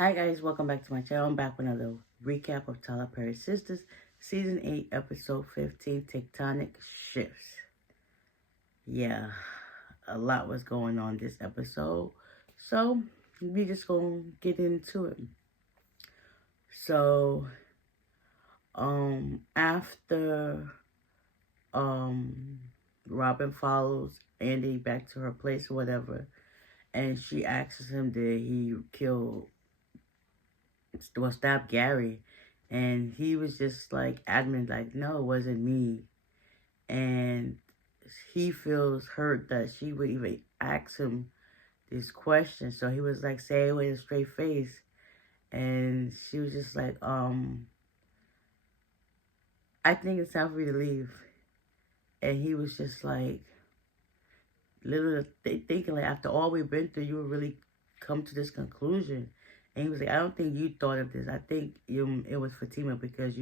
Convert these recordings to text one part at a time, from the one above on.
Hi guys, welcome back to my channel. I'm back with another recap of Tyler Perry's Sistas, Season 8, Episode 15, Tectonic Shifts. Yeah, a lot was going on this episode, so we just gonna get into it. So, after, Robin follows Andy back to her place or whatever, and she asks him did he stab Gary, and he was just like adamant, like, no, it wasn't me. And he feels hurt that she would even ask him this question. So he was like, say it with a straight face. And she was just like, I think it's time for you to leave. And he was just like, literally thinking, like, after all we've been through, you would really come to this conclusion. And he was like, I don't think you thought of this. I think it was Fatima because,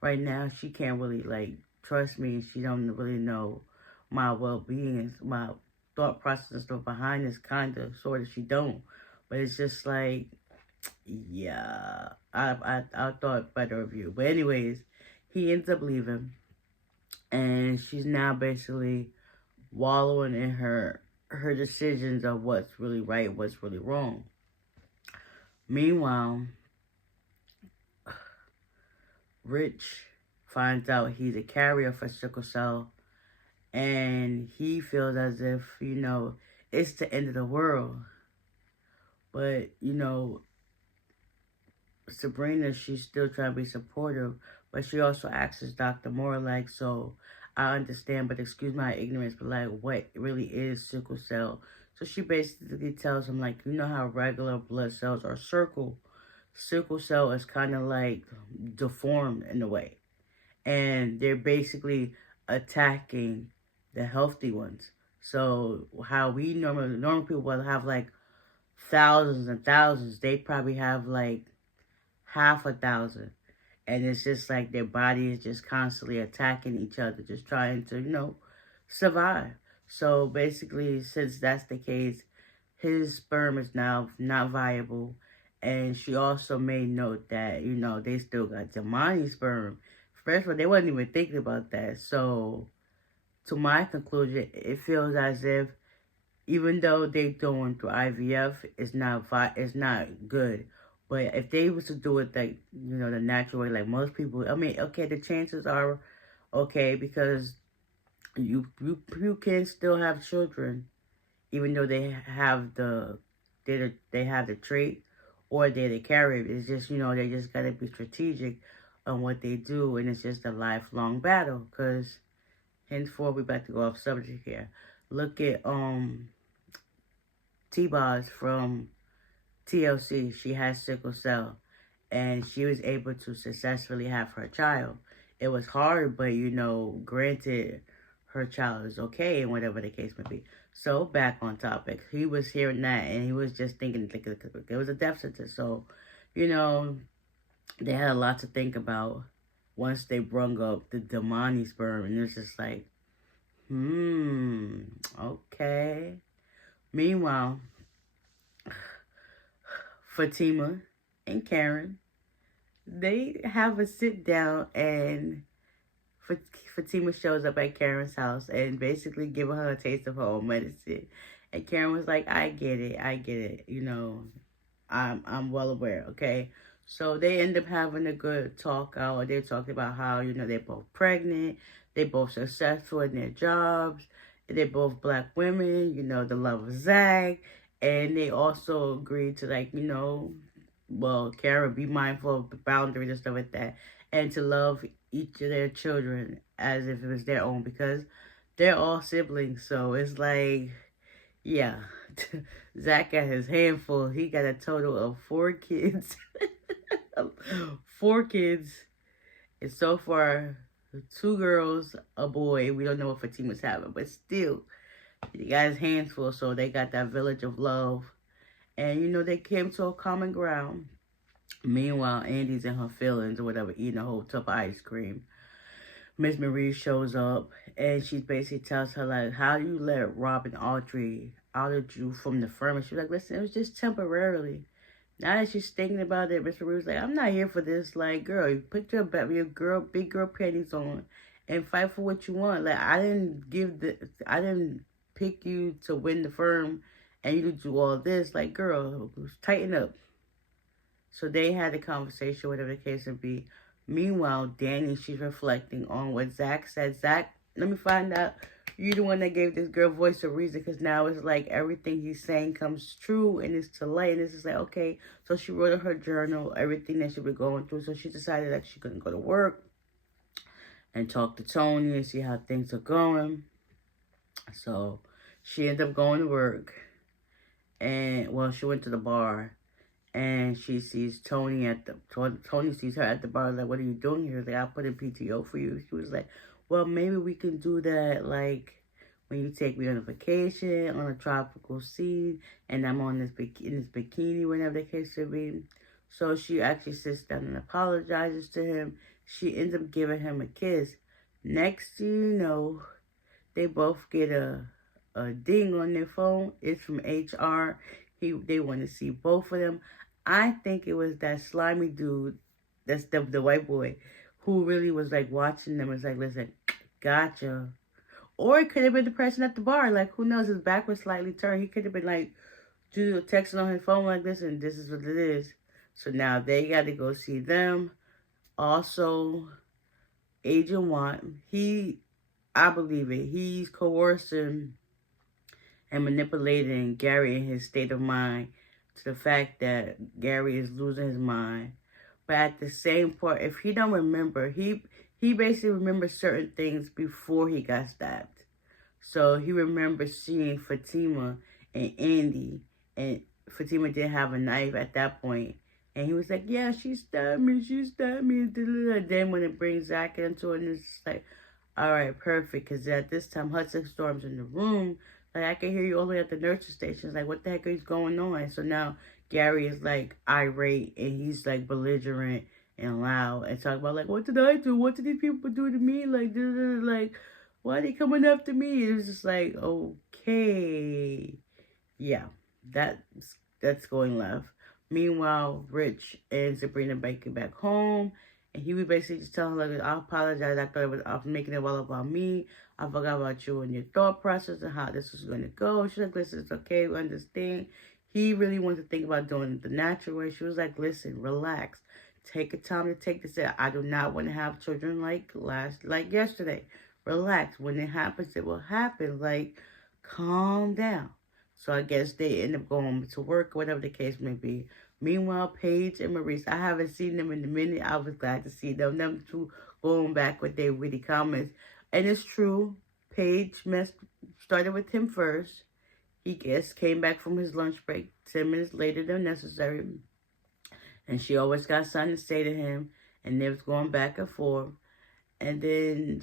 right now she can't really, like, trust me. And she don't really know my well-being and my thought process and stuff behind this kind of, sort of, she don't. But it's just like, yeah, I thought better of you. But anyways, he ends up leaving. And she's now basically wallowing in her decisions of what's really right, what's really wrong. Meanwhile, Rich finds out he's a carrier for sickle cell, and he feels as if, it's the end of the world. But, Sabrina, she's still trying to be supportive, but she also asks Dr. Moore, like, so I understand, but excuse my ignorance, but like, what really is sickle cell? So she basically tells him, like, you know how regular blood cells are circle? Sickle cell is kind of like deformed in a way. And they're basically attacking the healthy ones. So how we normal people will have like thousands and thousands, they probably have like half a thousand. And it's just like their body is just constantly attacking each other, just trying to, survive. So basically, since that's the case, his sperm is now not viable. And she also made note that, they still got Damani's sperm. First of all, they wasn't even thinking about that. So, to my conclusion, it feels as if even though they doing through IVF, it's not good. But if they was to do it like, the natural way, like most people, I mean, okay, the chances are okay because you can still have children, even though they have the trait or they're the carrier. It's just, they just gotta be strategic on what they do, and it's just a lifelong battle. Cause henceforth, we about to go off subject here. Look at T-Boz from TLC. She has sickle cell, and she was able to successfully have her child. It was hard, but, granted, her child is okay, and whatever the case may be. So, back on topic. He was hearing that, and he was just thinking, like, it was a death sentence. So, they had a lot to think about once they brung up the Damani sperm, and it was just like, okay. Meanwhile, Fatima and Karen, they have a sit down, and Fatima shows up at Karen's house and basically giving her a taste of her own medicine. And Karen was like, I get it. I'm well aware, okay? So they end up having a good talk out. They're talking about how, they're both pregnant, they're both successful in their jobs, they're both black women, the love of Zach. And they also agreed to, like, Karen, be mindful of the boundaries and stuff like that. And to love each of their children as if it was their own, because they're all siblings. So it's like, yeah. Zach got his handful. He got a total of 4 kids. 4 kids. And so far, 2 girls, a boy. We don't know what Fatima's having, but still, he got his hands full. So they got that village of love. And, they came to a common ground. Meanwhile, Andy's in her feelings or whatever, eating a whole tub of ice cream. Miss Marie shows up, and she basically tells her, like, how do you let Robin Autry outed you from the firm? And she's like, listen, it was just temporarily. Now that she's thinking about it, Mr. Rue's like, I'm not here for this. Like, girl, you put your big girl panties on and fight for what you want. Like, I didn't pick you to win the firm and you to do all this. Like, girl, tighten up. So they had a conversation, whatever the case would be. Meanwhile, Danny, she's reflecting on what Zach said. Zach, let me find out. You're the one that gave this girl voice or reason, because now it's like everything he's saying comes true and it's to light. And it's like, okay. So she wrote in her journal everything that she was going through. So she decided that she couldn't go to work and talk to Tony and see how things are going. So she ended up going to work. And, well, she went to the bar. And she sees Tony Tony sees her at the bar, like, what are you doing here? Like, I put in PTO for you. She was like, well, maybe we can do that, like, when you take me on a vacation, on a tropical sea, and I'm on in this bikini, whatever the case may be. So she actually sits down and apologizes to him. She ends up giving him a kiss. Next thing you know, they both get a ding on their phone. It's from HR. They want to see both of them. I think it was that slimy dude, that's the white boy, who really was like watching them. Was like, listen, gotcha. Or it could have been the person at the bar. Like, who knows? His back was slightly turned. He could have been like, texting on his phone like this, and this is what it is. So now they got to go see them. Also, Agent Watt, I believe it, he's coercing and manipulating Gary in his state of mind to the fact that Gary is losing his mind. But at the same point, if he don't remember, he basically remembers certain things before he got stabbed. So he remembers seeing Fatima and Andy, and Fatima didn't have a knife at that point. And he was like, yeah, she stabbed me. Then when it brings Zach into it, it's like, all right, perfect. Because at this time, Hudson Storm's in the room. Like, I can hear you all the way at the nurse's station. It's like, what the heck is going on? So now Gary is, like, irate, and he's, like, belligerent and loud and talking about, like, what did I do? What did these people do to me? Like, why are they coming after me? It was just like, okay. Yeah, that's going left. Meanwhile, Rich and Sabrina making back home. And he would basically just tell her, like, I apologize. I thought I was making it all about me. I forgot about you and your thought process and how this was going to go. She's like, listen, it's okay. We understand. He really wanted to think about doing it the natural way. She was like, listen, relax. Take a time to take this out. I do not want to have children like yesterday. Relax. When it happens, it will happen. Like, calm down. So I guess they end up going to work, whatever the case may be. Meanwhile, Paige and Maurice, I haven't seen them in a minute. I was glad to see them. Them two going back with their witty comments. And it's true. Paige started with him first. He came back from his lunch break 10 minutes later than necessary. And she always got something to say to him. And they was going back and forth. And then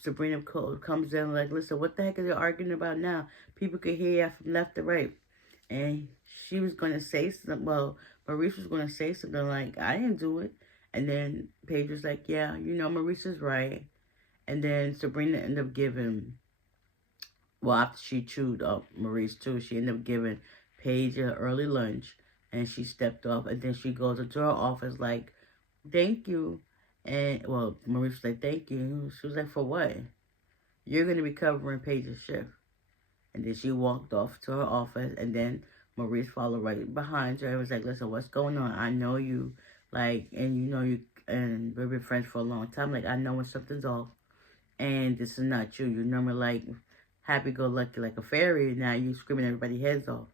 Sabrina comes in like, listen, what the heck are they arguing about now? People could hear you from left to right. And she was going to say something. Well, Maurice was going to say something like, I didn't do it. And then Paige was like, yeah, Maurice is right. And then Sabrina ended up giving, well, after she chewed up Maurice too, she ended up giving Paige an early lunch. And she stepped off. And then she goes into her office like, thank you. And, well, Maurice was like, thank you. She was like, for what? You're going to be covering Paige's shift. And then she walked off to her office. And then Maurice followed right behind her. It was like, listen, what's going on? I know you, like, and and we've been friends for a long time. Like, I know when something's off. And this is not you. You're normally, like, happy-go-lucky, like a fairy. Now you screaming everybody's heads off.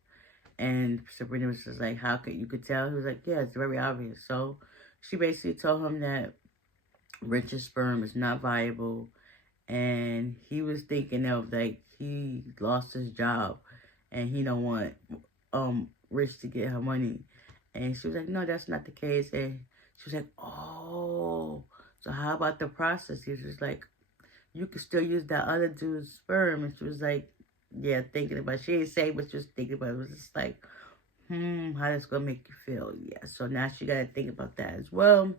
And Sabrina was just like, you could tell? He was like, yeah, it's very obvious. So she basically told him that Rich's sperm is not viable. And he was thinking of, like, he lost his job. And he don't want Rich to get her money. And she was like, no, that's not the case. And she was like, oh, so how about the process? He was just like, you could still use that other dude's sperm. And she was like, yeah, thinking about it. She didn't say what she was thinking about. It was just like, how that's going to make you feel. Yeah, so now she got to think about that as well.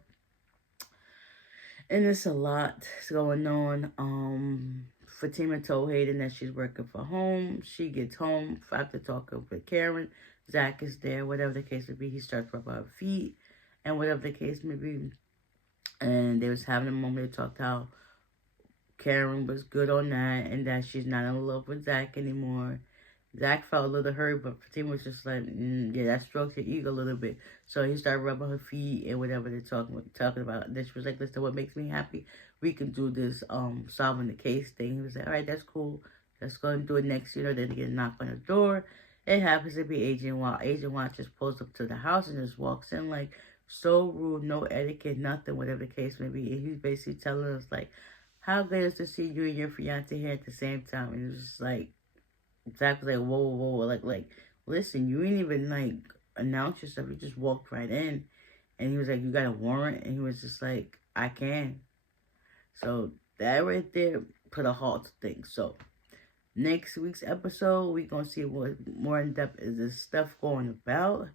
And there's a lot going on. Fatima told Hayden that she's working from home. She gets home after talking with Karen. Zach is there, whatever the case may be. He starts rubbing her feet, and whatever the case may be. And they was having a moment to talk how Karen was good on that, and that she's not in love with Zach anymore. Zach felt a little hurt, but Fatima was just like, yeah, that strokes your ego a little bit. So he started rubbing her feet and whatever they're talking about. Then she was like, listen, what makes me happy? We can do this solving the case thing. He was like, all right, that's cool. Let's go and do it next year. Then they get a knock on the door. It happens to be Agent Watt. Agent Watt just pulls up to the house and just walks in like, so rude, no etiquette, nothing, whatever the case may be. And he's basically telling us like, how good is to see you and your fiance here at the same time? And it was just like, Zach was like, whoa, like, listen, you ain't even like announce yourself. You just walked right in, and he was like, you got a warrant? And he was just like, I can. So that right there put a halt to things. So next week's episode, we gonna see what more in depth is this stuff going about.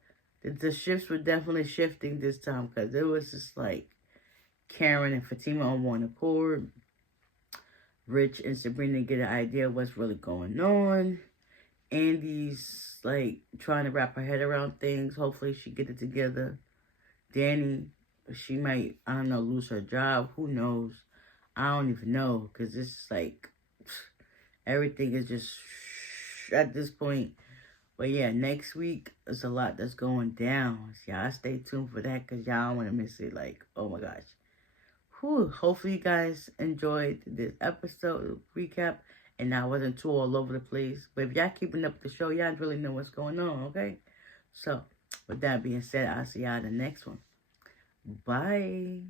The shifts were definitely shifting this time because it was just like Karen and Fatima on one accord. Rich and Sabrina get an idea of what's really going on. Andy's like trying to wrap her head around things. Hopefully she get it together. Danny, she might, I don't know, lose her job. Who knows? I don't even know, because it's like everything is just at this point. But yeah, next week there's a lot that's going down. So y'all stay tuned for that, because y'all don't want to miss it. Like, oh my gosh. Whew. Hopefully you guys enjoyed this episode recap, and I wasn't too all over the place. But if y'all keeping up the show, y'all really know what's going on, okay? So, with that being said, I'll see y'all in the next one. Bye.